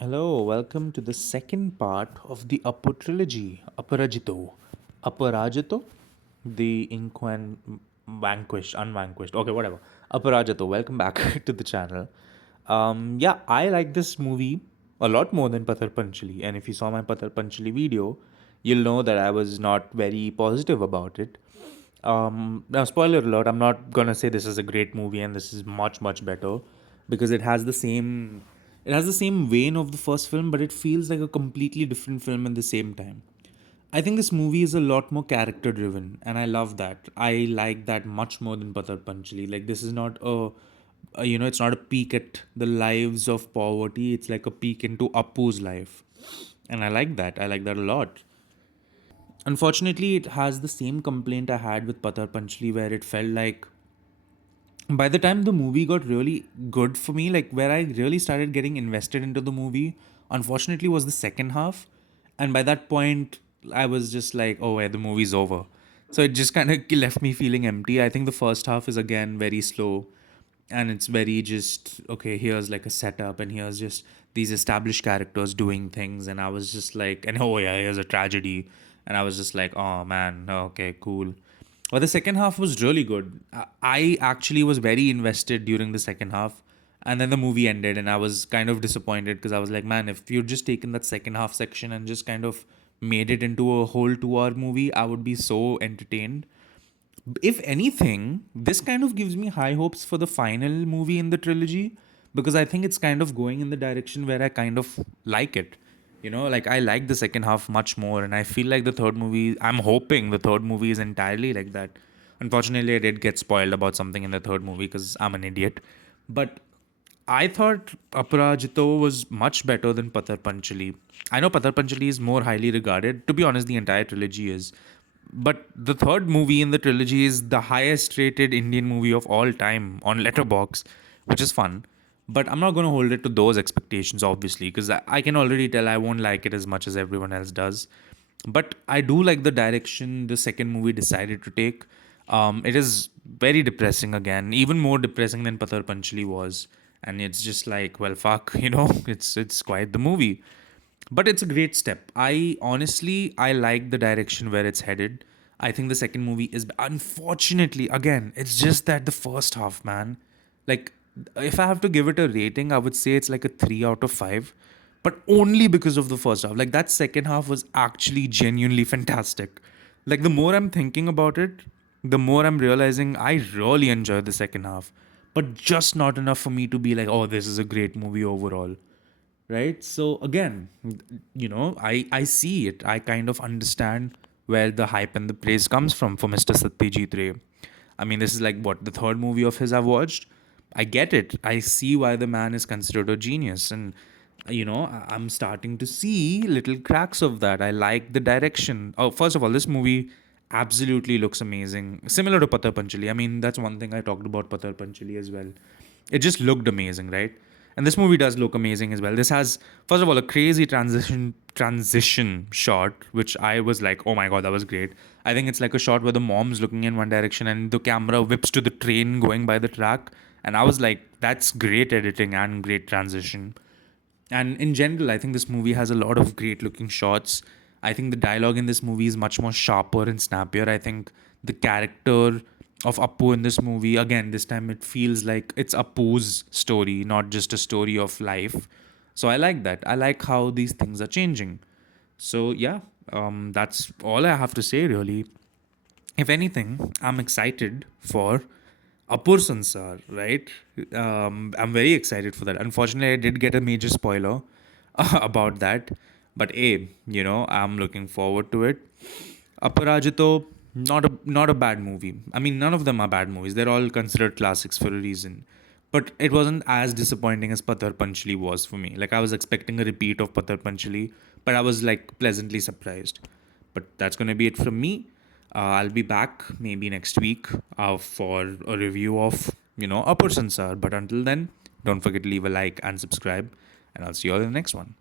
Hello, welcome to the second part of the Apu trilogy, Aparajito. Aparajito? The vanquished, unvanquished. Okay, whatever. Aparajito, welcome back to the channel. Yeah, I like this movie a lot more than Pathar Panchali. And if you saw my Pathar Panchali video, you'll know that I was not very positive about it. Now, spoiler alert, I'm not gonna say this is a great movie and this is much, much better because it has the same vein of the first film, but it feels like a completely different film at the same time. I think this movie is a lot more character driven, and I love that. I like that much more than Patar Panchali. Like, this is not it's not a peek at the lives of poverty. It's like a peek into Appu's life, and I like that. I like that a lot. Unfortunately, it has the same complaint I had with Patar Panchali, where it felt like by the time the movie got really good for me, like where I really started getting invested into the movie, unfortunately, was the second half. And by that point, I was just like, oh, yeah, the movie's over. So it just kind of left me feeling empty. I think the first half is again very slow, and it's very just, okay, here's like a setup, and here's just these established characters doing things. And I was just like, and oh, yeah, here's a tragedy. And I was just like, oh, man, okay, cool. But the second half was really good. I actually was very invested during the second half. And then the movie ended, and I was kind of disappointed because I was like, man, if you'd just taken that second half section and just kind of made it into a whole 2 hour movie, I would be so entertained. If anything, this kind of gives me high hopes for the final movie in the trilogy because I think it's kind of going in the direction where I kind of like it. Like I like the second half much more, and I feel like the third movie, I'm hoping the third movie is entirely like that. Unfortunately, I did get spoiled about something in the third movie because I'm an idiot. But I thought Aparajito was much better than Pathar Panchali. I know Pathar Panchali is more highly regarded. To be honest, the entire trilogy is. But the third movie in the trilogy is the highest rated Indian movie of all time on Letterbox, which is fun. But I'm not going to hold it to those expectations, obviously, because I can already tell I won't like it as much as everyone else does. But I do like the direction the second movie decided to take. It is very depressing again, even more depressing than Pathar Panchali was. And it's just like, well, fuck, it's quite the movie. But it's a great step. I like the direction where it's headed. I think the second movie is, unfortunately, again, it's just that the first half, man. Like, if I have to give it a rating, I would say it's like a 3 out of 5, but only because of the first half. Like, that second half was actually genuinely fantastic. Like, the more I'm thinking about it, the more I'm realizing I really enjoy the second half, but just not enough for me to be like, oh, this is a great movie overall, right? So again, I see it. I kind of understand where the hype and the praise comes from for Mr. Satyajit Ray. I mean, this is like what, the third movie of his I've watched. I get it. I see why the man is considered a genius, and I'm starting to see little cracks of that. I like the direction. Oh, first of all, this movie absolutely looks amazing, similar to Pathar Panchali. I mean, that's one thing I talked about Pathar Panchali as well. It just looked amazing, right? And this movie does look amazing as well. This has, first of all, a crazy transition shot, which I was like, oh my god, that was great. I think it's like a shot where the mom's looking in one direction and the camera whips to the train going by the track, and I was like, that's great editing and great transition. And in general, I think this movie has a lot of great looking shots. I think the dialogue in this movie is much more sharper and snappier. I think the character of Appu in this movie, again, this time it feels like it's Appu's story, not just a story of life. So I like that. I like how these things are changing. So yeah, that's all I have to say really. If anything, I'm excited for Apur Sansar, right? I'm very excited for that. Unfortunately, I did get a major spoiler about that. But I'm looking forward to it. Aparajito, not a bad movie. I mean, none of them are bad movies. They're all considered classics for a reason. But it wasn't as disappointing as Pathar Panchali was for me. Like, I was expecting a repeat of Pathar Panchali, but I was like pleasantly surprised. But that's gonna be it from me. I'll be back maybe next week for a review of Upper Sansar. But until then, don't forget to leave a like and subscribe, and I'll see you all in the next one.